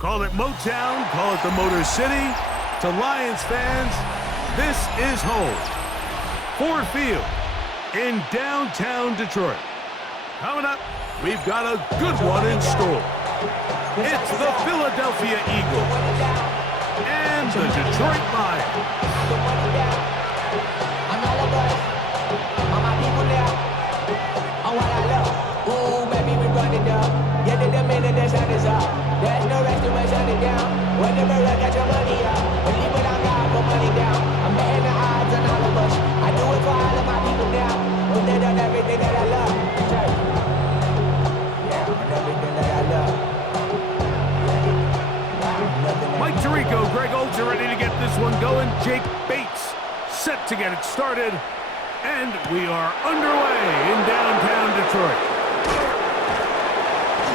Call it Motown, call it the Motor City. To Lions fans, this is home. Ford Field in downtown Detroit. Coming up, we've got a good one in store. It's the Philadelphia Eagles and the Detroit Lions. I'm all about all my people there. On what I love. Ooh, baby, we run it down. Yeah, the minute the sun is up. There's no rest to shut it down. Whenever I got your money up. Believe it or not, put money down. I'm betting the odds on all of us. I do it for all of my people now. Who they done everything that I love. Yeah, everything that I love. Mike Tirico, Greg Olds are ready to get this one going. Jake Bates set to get it started. And we are underway in downtown Detroit.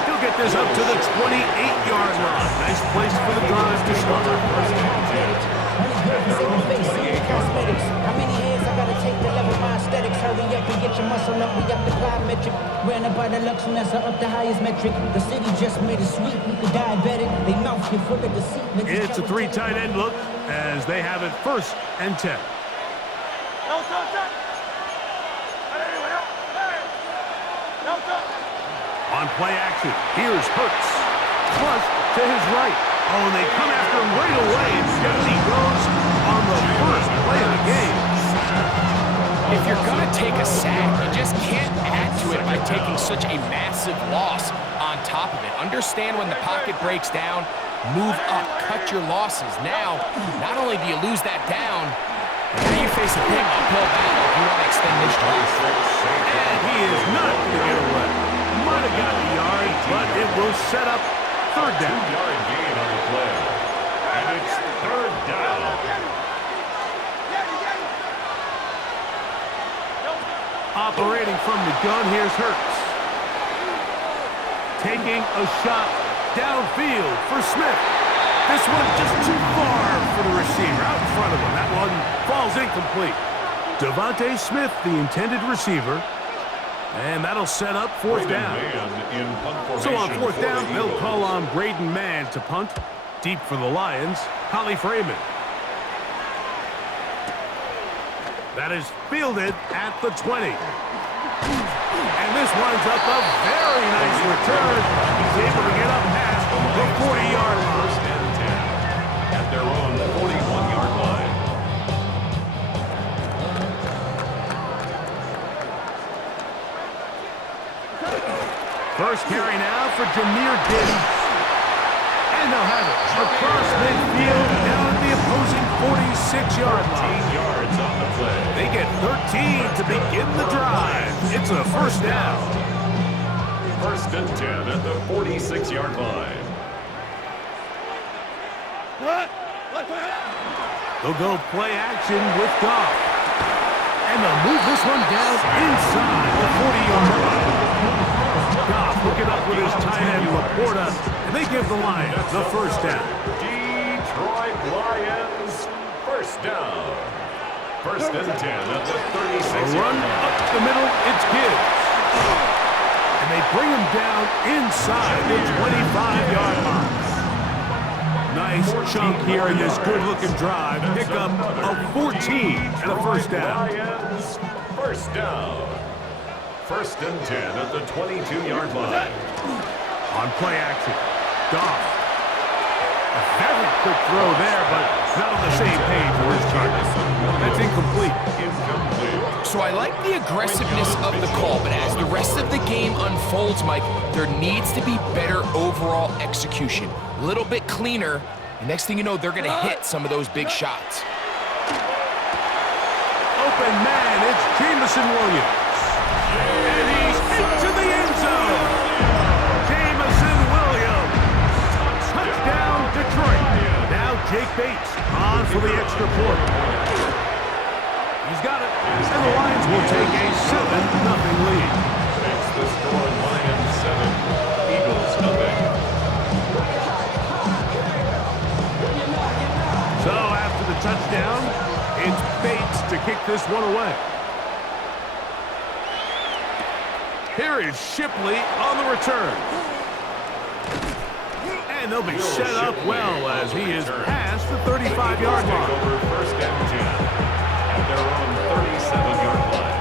He'll get this up to the 28-yard line. Nice place for the drive to start. How many years I gotta take to level my aesthetics? Hurry up and get your muscle up. We got the plyometric. Ran up by the Lux and that's up the highest metric. The city just made it sweet. You could diabetic. They mouth you full of deceit. It's a 3 tight end look as they have it 1st and 10. On play action, here's Hurts. Flush to his right. Oh, and they come after him right away. And down he goes on the first play of the game. If you're going to take a sack, you just can't add to it by taking such a massive loss on top of it. Understand when the pocket breaks down, move up, cut your losses. Now, not only do you lose that down, now you face a big uphill battle if you want to extend this drive. And he is not going to get away. Might have got the yard, but it will set up 3rd down. 2-yard gain on the play. And it's 3rd down. Operating from the gun, here's Hurts. Taking a shot downfield for Smith. This one just too far for the receiver, out in front of him. That one falls incomplete. Devontae Smith, the intended receiver. And that'll set up 4th down. So on 4th down, they'll call on Braden Mann to punt. Deep for the Lions, Holly Freeman. That is fielded at the 20. And this winds up a very nice return. He's able to get up past the 40-yard line. 1st and 10 at their own 41-yard line. First carry now for Jameer Gibbs. And they'll have it across midfield down at the opposing 46-yard line. 18 yards on the play. They get 13 to begin the drive. It's a 1st down. 1st and 10 at the 46-yard line. They'll go play action with Goff. And they'll move this one down inside the 40-yard line. Goff hooking up with his tight end Laporta, and they give the Lions the 1st down. Detroit Lions, 1st down. 1st and 10 at the 36-yard line. Run up the middle, it's Gibbs. And they bring him down inside the 25-yard line. Nice chunk here in this good-looking drive. Pick up a 14 and a 1st down. Lions, 1st down. 1st and 10 at the 22-yard line. On play action, Goff. A very quick throw there, but not on the same page for his target. That's incomplete. So I like the aggressiveness of the call, but as the rest of the game unfolds, Mike, there needs to be better overall execution. A little bit cleaner, and next thing you know, they're going to hit some of those big shots. Open man, it's Jameson Williams. And he's into the end zone. Jameson Williams. Touchdown, Detroit. Now Jake Bates on for the extra point. He's got it. And the Lions will take a 7-0 lead. Makes the score Lions 7, Eagles nothing. So after the touchdown, it's Bates to kick this one away. Here is Shipley on the return. And And they'll be set up well as he is past the 35-yard line. Over first and 10 at their own 37-yard line.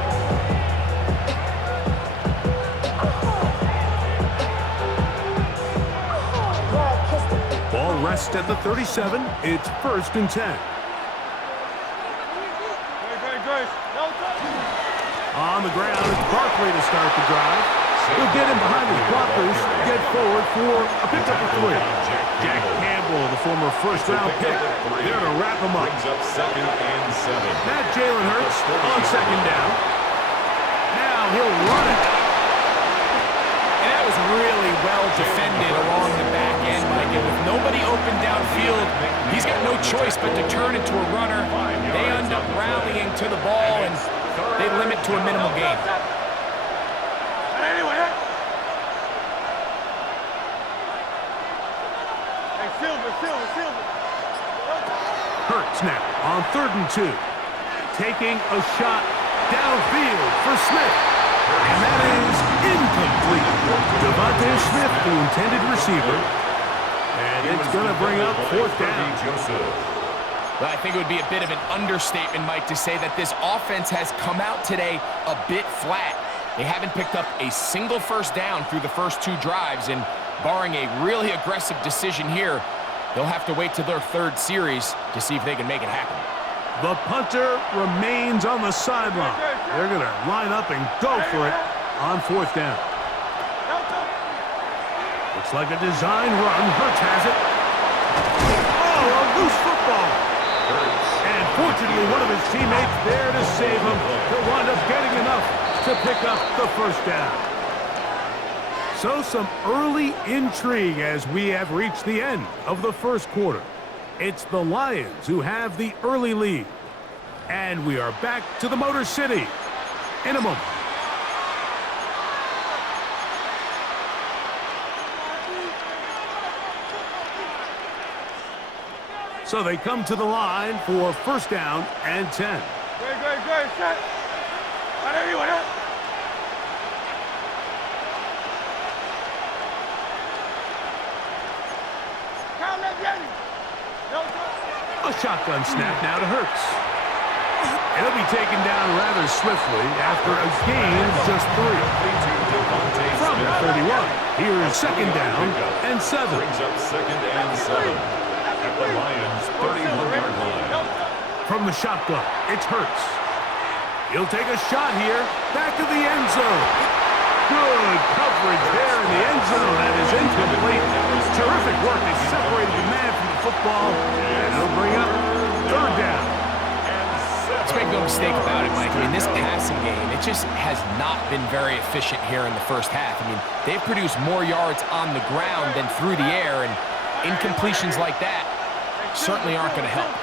Ball rests at the 37. It's first and 10. On the ground, it's Barkley to start the drive. He'll get him behind his blockers, get forward for a pickup of 3. Jack Campbell, the former first-round pick, there to wrap him up. Brings up second and 7. Now Jalen Hurts on second down. Now he'll run it. And that was really well defended along the back end, Mike. And with nobody open downfield, he's got no choice but to turn into a runner. They end up rallying to the ball, and they limit to a minimal gain. Hurts now on 3rd and 2. Taking a shot downfield for Smith. And that is incomplete. Devontae Smith, the intended receiver. And it's going to bring up 4th down. Well, I think it would be a bit of an understatement, Mike, to say that this offense has come out today a bit flat. They haven't picked up a single first down through the first 2 drives, and barring a really aggressive decision here, they'll have to wait to their 3rd series to see if they can make it happen. The punter remains on the sideline. They're going to line up and go for it on 4th down. Looks like a design run. Hurts has it. Oh, a loose football. And fortunately, one of his teammates there to save him. He'll wind up getting enough to pick up the first down. So some early intrigue as we have reached the end of the first quarter. It's the Lions who have the early lead. And we are back to the Motor City in a moment. So they come to the line for first down and 10. Great, set. A shotgun snap now to Hurts. It'll be taken down rather swiftly after a gain of just 3. From the 31, here is second down and 7. Brings up second and 7 at the Lions' 31-yard line. From the shotgun, it's Hurts. He'll take a shot here, back to the end zone. Good coverage there in the end zone. That is incomplete. Terrific work. They separated the man from the football, and it'll bring up 3rd down. Let's make no mistake about it, Mike. I mean, this passing game, it just has not been very efficient here in the first half. I mean, they've produced more yards on the ground than through the air, and incompletions like that certainly aren't going to help.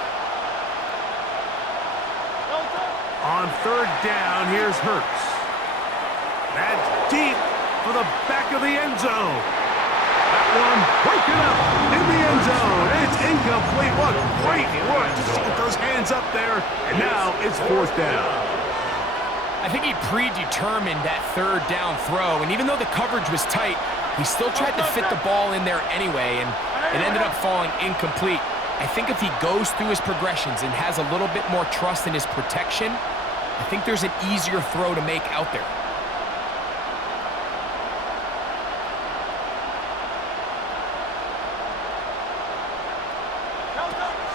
On 3rd down, here's Hurts. That's deep for the back of the end zone. That one broken up in the end zone. It's incomplete. What great work. Just get those hands up there. And now it's 4th down. I think he predetermined that 3rd down throw, and even though the coverage was tight, he still tried to fit the ball in there anyway, and it ended up falling incomplete. I think if he goes through his progressions and has a little bit more trust in his protection, I think there's an easier throw to make out there.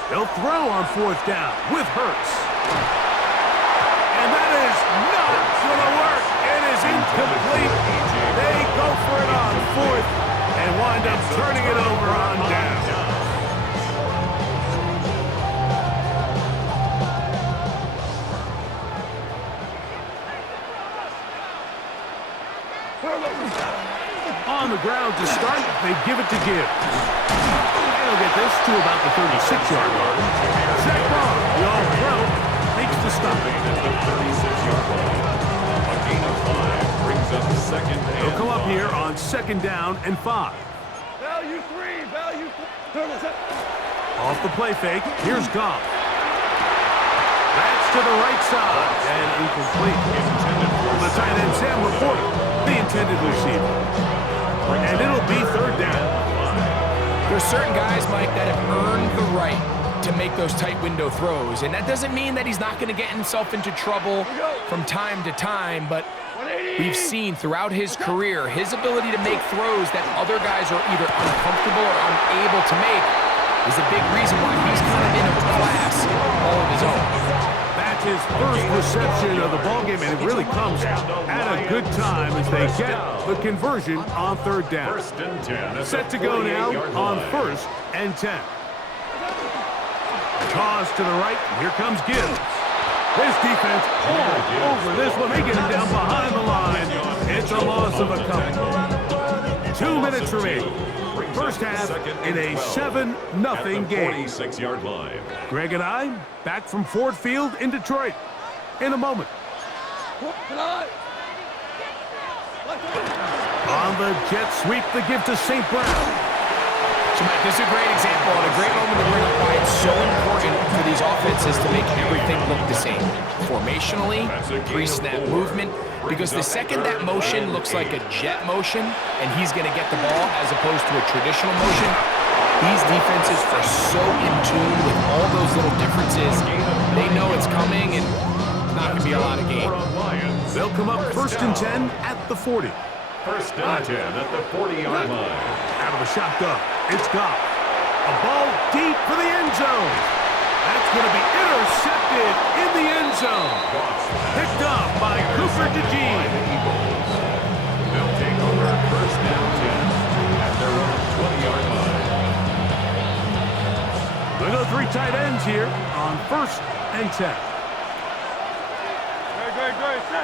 He'll throw on 4th down with Hurts. And that is not going to work. It is incomplete. They go for it on 4th and wind up turning it over on down. On the ground to start, they give it to Gibbs. And he'll get this to about the 36-yard line. Zach Bond, the all-pro, makes the stop. At the 36-yard line. A gain of 5 brings up second and He'll come up 5. here on second down and 5. Value 3. Off the play fake, here's Goff. That's to the right side and incomplete. The tight end Sam Laporta, the intended receiver. And it'll be 3rd down. There's certain guys, Mike, that have earned the right to make those tight window throws, and that doesn't mean that he's not going to get himself into trouble from time to time, but we've seen throughout his career his ability to make throws that other guys are either uncomfortable or unable to make is a big reason why he's kind of in a class all of his own. That's his first reception of the ballgame, and it really comes at a good time as they get the conversion on third down. First and 10. Set to go now on 1st and 10. Toss to the right. Here comes Gibbs. This defense all over this one. They get him down behind the line. It's a loss of a couple. 2 minutes remaining. First half in a 7-0 game. 46-yard line. Greg and I back from Ford Field in Detroit in a moment. On the jet sweep, the give to St. Brown. So, Mike, this is a great example and a great moment to bring up why it's so important for these offenses to make everything look the same. Formationally, pre-snap movement, because the second that motion looks like a jet motion and he's going to get the ball as opposed to a traditional motion, these defenses are so in tune with all those little differences. They know it's coming and it's not going to be a lot of game. They'll come up 1st and 10 at the 40. First and 10 at the 40-yard line. Out of the shotgun, it's Goff. A ball deep for the end zone. That's going to be intercepted in the end zone. Picked up by Cooper DeJean. They'll take over first down 10 at their own 20-yard line. They go 3 tight ends here on 1st and 10. Great, set.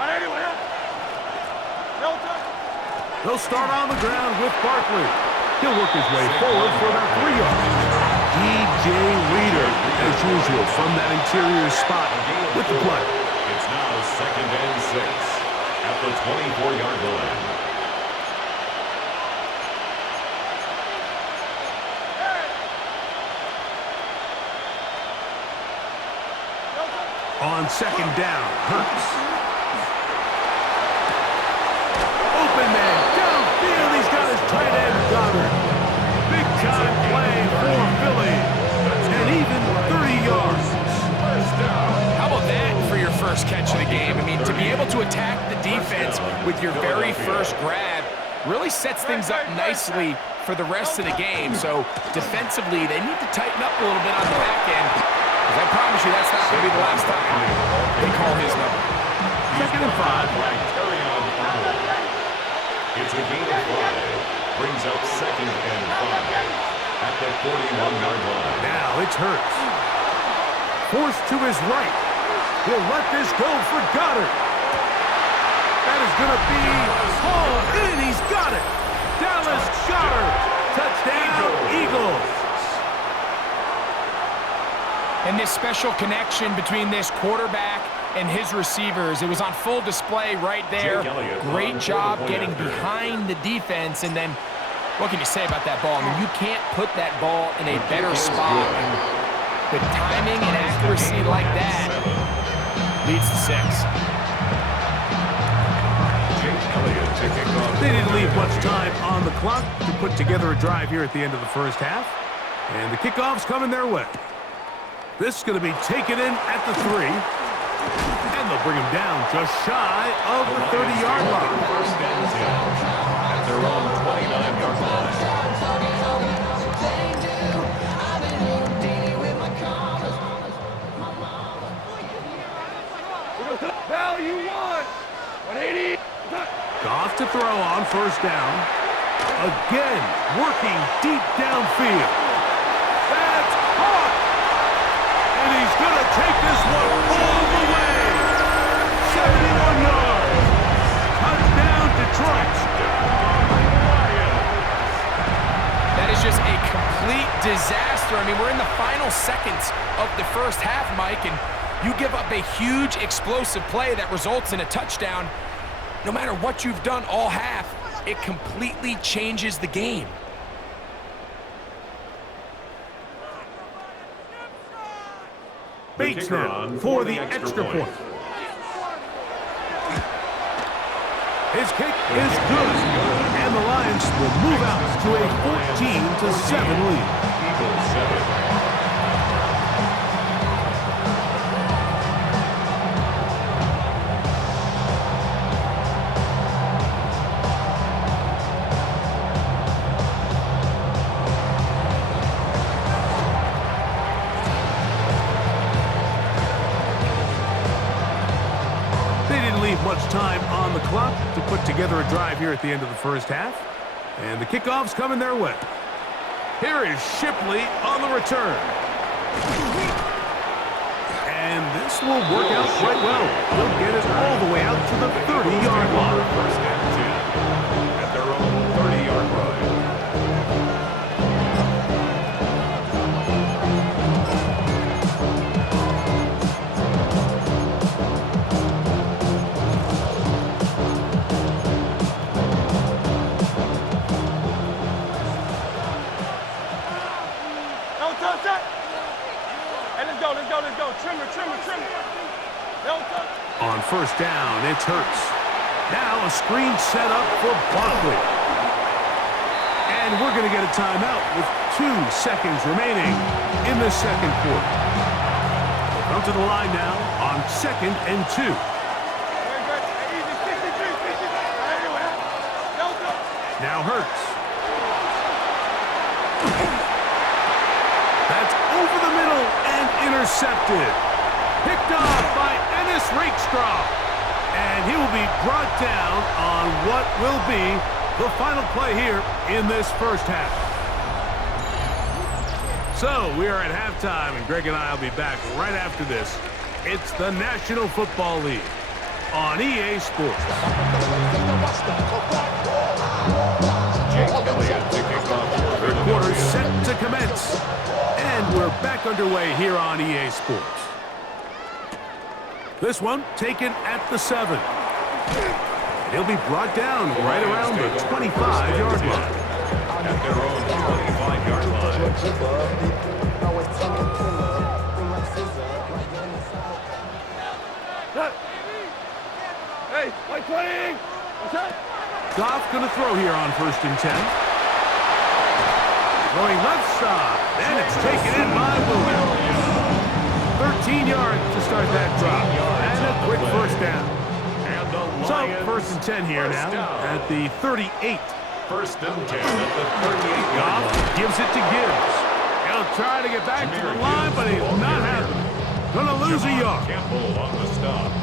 On anyone else? No touch. They'll start on the ground with Barkley. He'll work his way forward for about 3 yards. DJ Reader, as usual, from that interior spot with the play. It's now 2nd and 6 at the 24-yard line. On 2nd down, Hurts. Open man, downfield, he's got his tight end Goddard. Big time play for Philly, and even 30 yards. How about that for your first catch of the game? I mean, to be able to attack the defense with your very first grab really sets things up nicely for the rest of the game. So defensively, they need to tighten up a little bit on the back end. I promise you that's not going to be the last time they call his number. 2nd and 5. It's a gain of 5. Brings up 2nd and 5 at the 41-yard line. Now it's Hurts. Forced to his right. He'll let this go for Goddard. That is going to be hauled in. He's got it. Dallas Goddard. Touchdown, Eagles. And this special connection between this quarterback and his receivers, it was on full display right there. Great job getting behind the defense, and then what can you say about that ball? I mean, you can't put that ball in a better spot. And with timing and accuracy like that, leads to 6. They didn't leave much time on the clock to put together a drive here at the end of the first half, and the kickoff's coming their way. This is going to be taken in at the 3. And they'll bring him down just shy of the 30-yard line. First and 10 at their own 29-yard line. Value 1. 180. Goff to throw on 1st down. Again, working deep downfield. That's caught. And he's going to take this one all the way. 71 yards. Touchdown, Detroit. That is just a complete disaster. I mean, we're in the final seconds of the first half, Mike, and you give up a huge explosive play that results in a touchdown. No matter what you've done all half, it completely changes the game. Bates now for the extra point. His kick is good. And the Lions will move out to a 14-7 lead. Eagles 7. Much time on the clock to put together a drive here at the end of the first half. And the kickoff's coming their way. Here is Shipley on the return. And this will work out quite well. He'll get it all the way out to the 30-yard line. First and 10 at their own 30-yard line. On first down, it's Hurts. Now a screen set up for Barkley. And we're going to get a timeout with 2 seconds remaining in the second quarter. Come to the line now on 2nd and 2. Now Hurts. That's over the middle and intercepted. Picked off by Ennis Rakestraw. And he will be brought down on what will be the final play here in this first half. So we are at halftime, and Greg and I will be back right after this. It's the National Football League on EA Sports. Third quarter set to commence. And we're back underway here on EA Sports. This one taken at the 7. And he'll be brought down right around the 25-yard line. At their own 25-yard line. Hey, like playing! What's that? Goff going to throw here on 1st and 10. Throwing left side. And it's taken in by Williams. 13 yards to start that drop. And a quick first down. So, 1st and 10 here now at the 38. 1st and 10 at the 38. Goff gives it to Gibbs. He'll try to get back to the line, but he's not happening. Gonna lose a yard.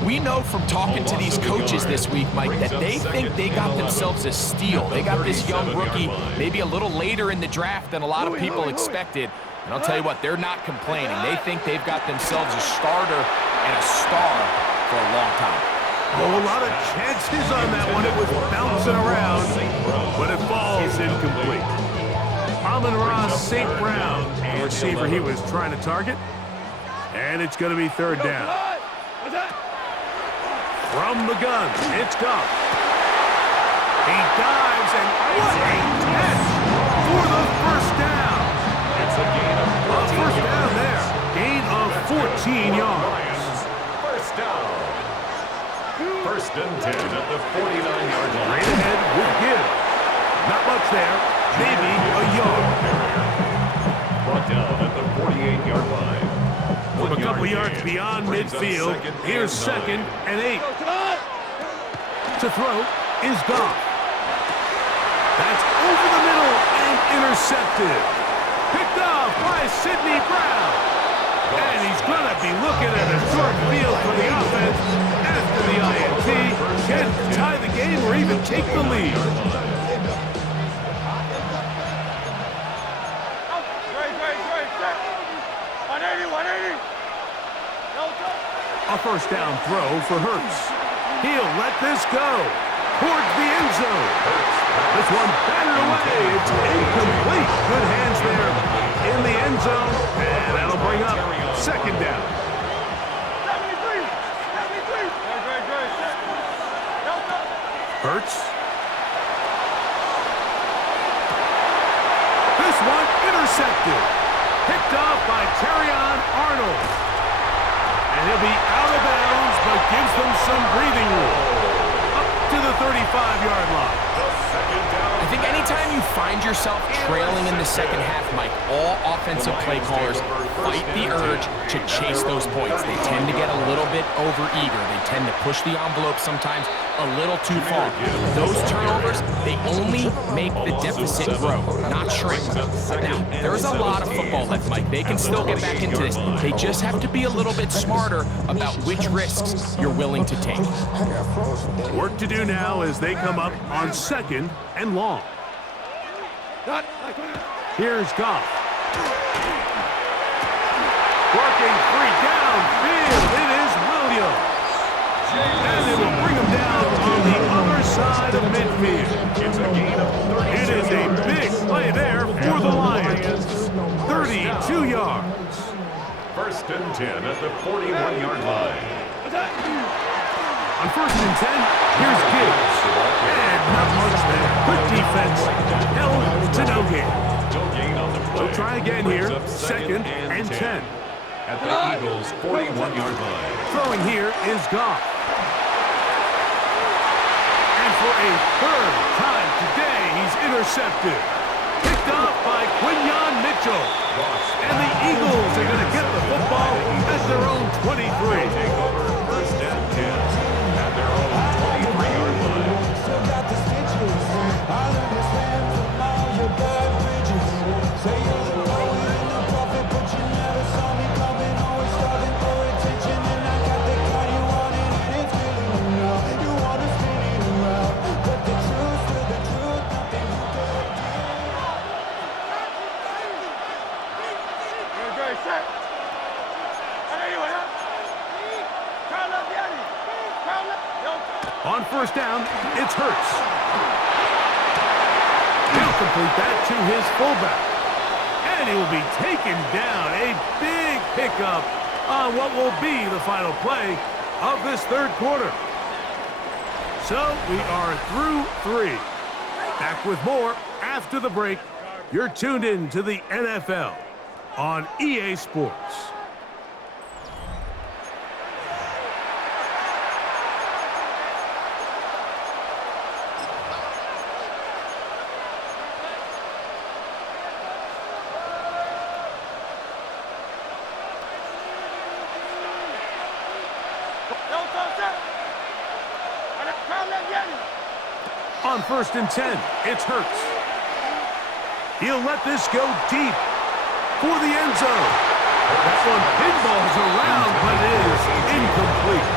We know from talking to these coaches this week, Mike, that they think they got themselves a steal. They got this young rookie maybe a little later in the draft than a lot of people expected. And I'll tell you what, they're not complaining. They think they've got themselves a starter and a star for a long time. Oh, a lot of chances on that one. It was bouncing around, but it falls incomplete. Amon-Ra St. Brown, the receiver he was trying to target. And it's going to be 3rd down. From the gun, it's Goff. He dives, and what a catch for the first down. It's a gain of 14 first yards. down there. Gain of 14 yards. First down. 1st and 10 at the 49-yard line. Straight ahead with Gibbs. Not much there. Maybe a yard. Brought down at the 48-yard line. From a couple yards beyond midfield, here's 2nd and 8. To throw is Goff. That's over the middle and intercepted. Picked off by Sidney Brown. And he's going to be looking at a short field for the offense after the INT. Can tie the game or even take the lead. A first down throw for Hurts. He'll let this go towards the end zone. This one batted away. It's incomplete. Good hands there in the end zone. And that'll bring up 2nd down. Hurts. This one intercepted. Picked off by Terrion Arnold. And he'll be out of bounds, but gives them some breathing room. Up to to the 35-yard line. I think anytime you find yourself trailing in the second half, Mike, all offensive play callers fight the urge to chase those points. They tend to get a little bit overeager. They tend to push the envelope sometimes a little too far. Those turnovers, they only make the deficit grow, not shrink. Now, there's a lot of football left, Mike. They can still get back into this. They just have to be a little bit smarter about which risks you're willing to take. Work to do now as they come up on 2nd and long. Here's Goff. Working free downfield. It is Williams. And they will bring him down on the other side of midfield. It's a gain of 30. It is a big play there for the Lions. 32 yards. 1st and 10 at the 41-yard line. On 1st and 10, here's Gibbs. And not much there. Good defense. Held to no gain. No gain on the play. They'll try again here. Brings up 2nd and 10. At the Eagles' 41-yard line. Throwing here is Goff. And for a 3rd time today, he's intercepted. Picked off by Quinyon Mitchell. And the Eagles are going to get the football at their own 23. Take over 1st and 10 at their own 23-yard line. Still got the stitches. I understand from all your bad bridges. Say you're the poet and the prophet, but you never saw me coming. Always starving for attention, and I got the kind you wanted, and it's killing you now. You wanna spin it around, but the truth, still the truth, nothing you could do. Very set. Anyway, On 1st down, it's Hurts. He'll complete that to his fullback. And he will be taken down. A big pickup on what will be the final play of this 3rd quarter. So we are through 3. Back with more after the break. You're tuned in to the NFL on EA Sports. On 1st and 10, it's Hurts. He'll let this go deep for the end zone. That one pinballs around, but it is incomplete.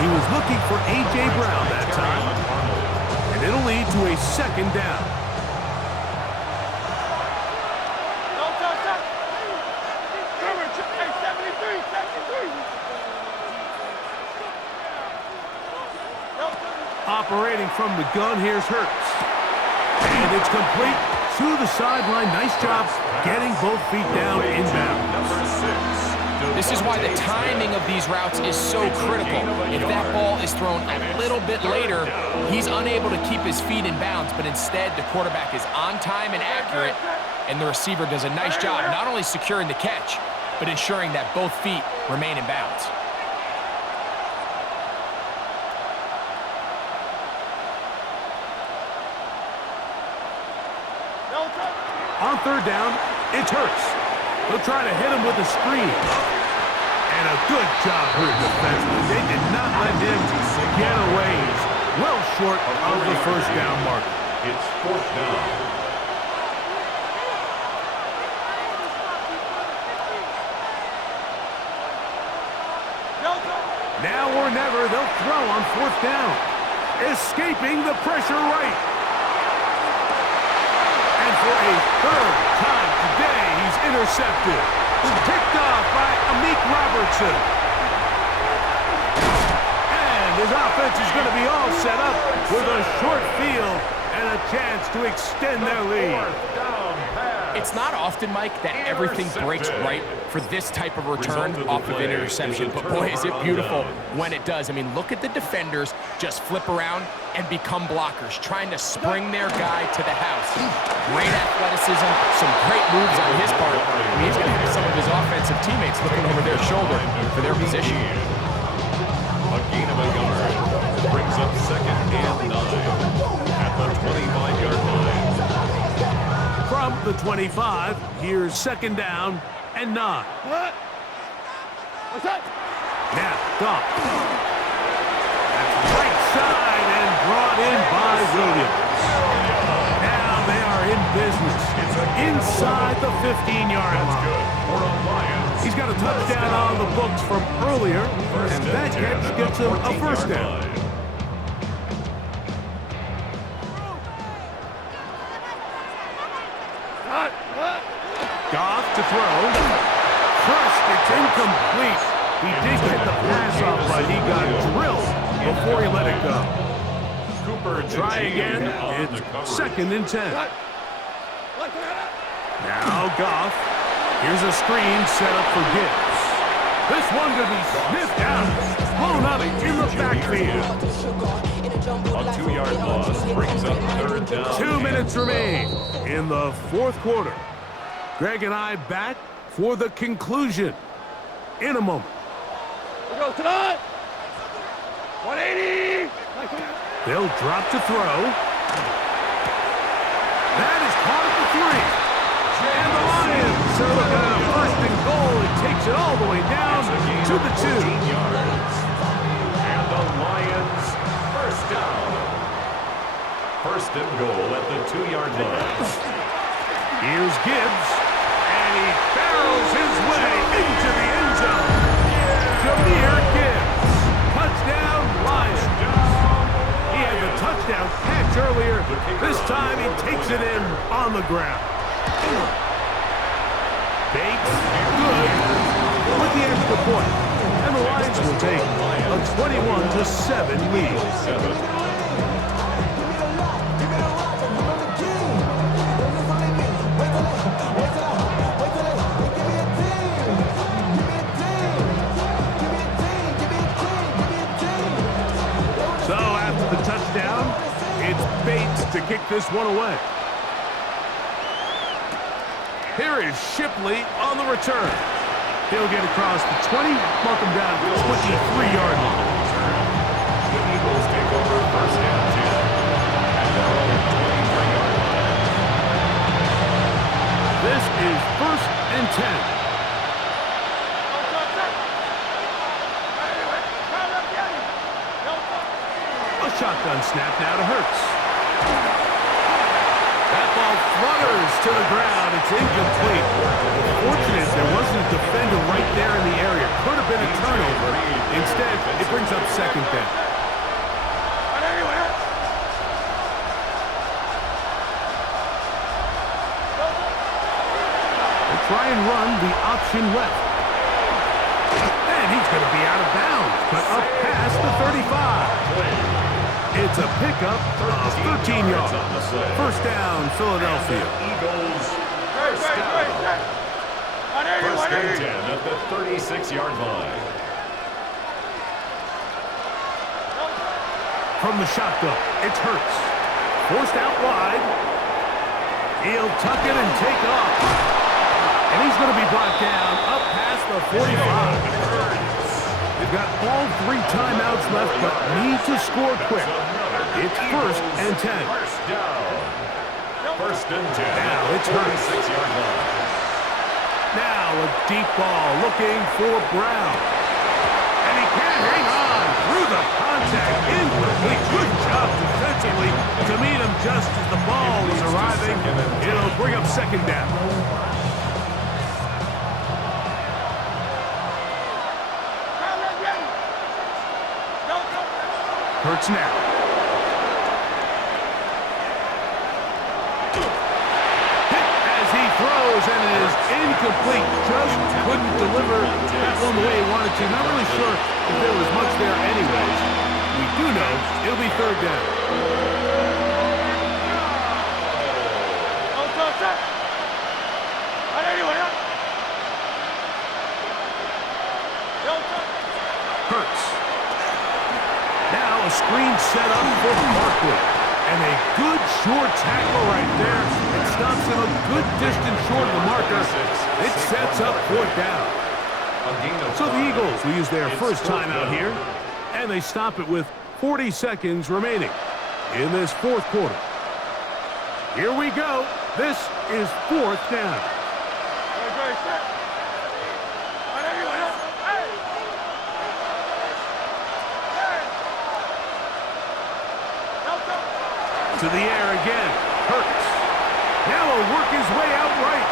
He was looking for A.J. Brown that time, and it'll lead to a 2nd down. Operating from the gun, here's Hurts. And it's complete to the sideline. Nice job getting both feet down inbound. This is why the timing of these routes is so critical. If that ball is thrown a little bit later, he's unable to keep his feet in bounds, but instead the quarterback is on time and accurate, and the receiver does a nice job not only securing the catch, but ensuring that both feet remain in bounds. On 3rd down, it's Hurts. They'll try to hit him with a screen. And a good job here defensively. They did not let him get away. He's well short of the 1st down mark. It's 4th down. Now or never, they'll throw on 4th down. Escaping the pressure right. And for a 3rd time today, he's intercepted. Picked off by Amik Robertson. And his offense is going to be all set up with a short field and a chance to extend their lead. It's not often, Mike, that everything breaks right for this type of return off of an interception. But boy, is it beautiful when it does. I mean, look at the defenders just flip around and become blockers, trying to spring their guy to the house. Great athleticism, some great moves on his part. I mean, he's going to have some of his offensive teammates looking over their shoulder for their position. A gain of a yard brings brings up second and 9 at the 25-yard line. From the 25, here's second down and 9. What's that? Now, Goff. That's right side and brought in by Williams. Now they are in business inside the 15-yard line. He's got a touchdown on the books from earlier, and that catch gets him a first down. Goff to throw. First, it's incomplete. He did get the pass off, but he got drilled before he let it go. Cooper Try again. It's second and 10. Now Goff. Here's a screen set up for Gibbs. This one could be sniffed out. Blown up in the backfield. A 2-yard loss brings up third down. 2 minutes remain in the fourth quarter. Greg and I back for the conclusion in a moment. We go tonight. 180. They'll drop to throw. That is caught at the 3. And the Lions are looking at a first and goal. It takes it all the way down to the 2. And the Lions first down. First and goal at the 2-yard line. Here's Gibbs. And he barrels his way into the end zone. Jahmyr Gibbs. Touchdown, Lions. He had the touchdown catch earlier. This time he takes it in on the ground. Bates, good, with the extra point. And the Lions will take a 21-7 lead. So after the touchdown, it's Bates to kick this one away. Here is Shipley on the return. He'll get across the 20, mark him down to the 23-yard line. The Eagles take over first and 10 at their own 23-yard line. This is first and 10. A shotgun snap now to Hurts. That ball flutters to the ground. It's incomplete. Fortunate there wasn't a defender right there in the area. Could have been a turnover. Instead, it brings up second down. They try and run the option left. And he's going to be out of bounds, but up past the 35. It's a pickup of 13 yards. First down, Philadelphia. Eagles first down. First and 10 at the 36-yard line. From the shotgun, it's Hurts. Forced out wide. He'll tuck it and take off. And he's going to be brought down up past the 45. They've got all 3 timeouts left, but need to score quick. It's first and 10. First down. First and 10. Now it's Hurts. 36-yard line. Now a deep ball looking for Brown. And he can't hang on through the contact. Incomplete. Good job defensively to meet him just as the ball was arriving. It'll bring up second down. Hurts now. Hit as he throws, and it is incomplete. Just couldn't deliver that one the way he wanted to. Not really sure if there was much there anyways. We do know it'll be third down. Hurts. Now a screen set up for Barkley. And a good short tackle right there. It stops him a good distance short of the marker. It sets up fourth down. So the Eagles will use their first timeout here. And they stop it with 40 seconds remaining in this fourth quarter. Here we go. This is fourth down. To the air again. Hurts. Now he'll work his way out right.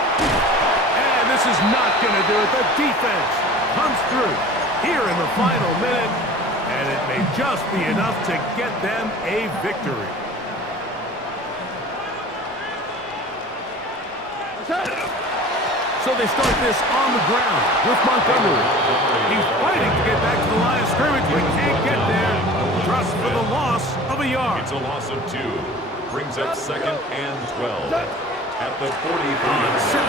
And this is not going to do it. The defense comes through here in the final minute. And it may just be enough to get them a victory. So they start this on the ground with Montgomery. He's fighting to get back to the line of scrimmage, but can't get there. Just for the loss of a yard. It's a loss of 2. Brings up 2nd and 12. At the 43.